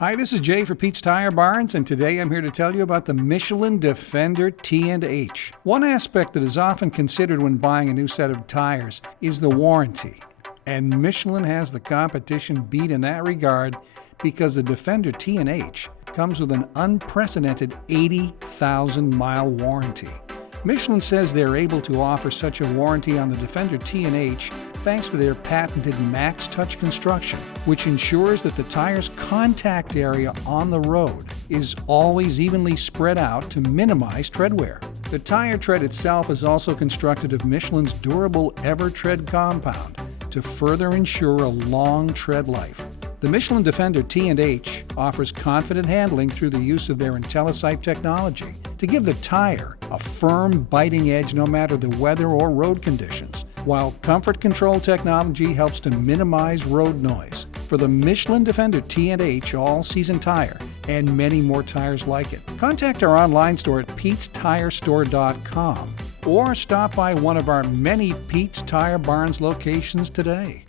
Hi, this is Jay for Pete's Tire Barns, and today I'm here to tell you about the Michelin Defender T&H. One aspect that is often considered when buying a new set of tires is the warranty. And Michelin has the competition beat in that regard because the Defender T&H comes with an unprecedented 80,000-mile warranty. Michelin says they're able to offer such a warranty on the Defender T&H thanks to their patented Maxtouch construction, which ensures that the tire's contact area on the road is always evenly spread out to minimize tread wear. The tire tread itself is also constructed of Michelin's durable EverTread compound to further ensure a long tread life. The Michelin Defender T&H offers confident handling through the use of their IntelliSipe technology to give the tire a firm, biting edge no matter the weather or road conditions, while Comfort Control technology helps to minimize road noise. For the Michelin Defender T&H all-season tire and many more tires like it, contact our online store at Pete'sTireStore.com or stop by one of our many Pete's Tire Barns locations today.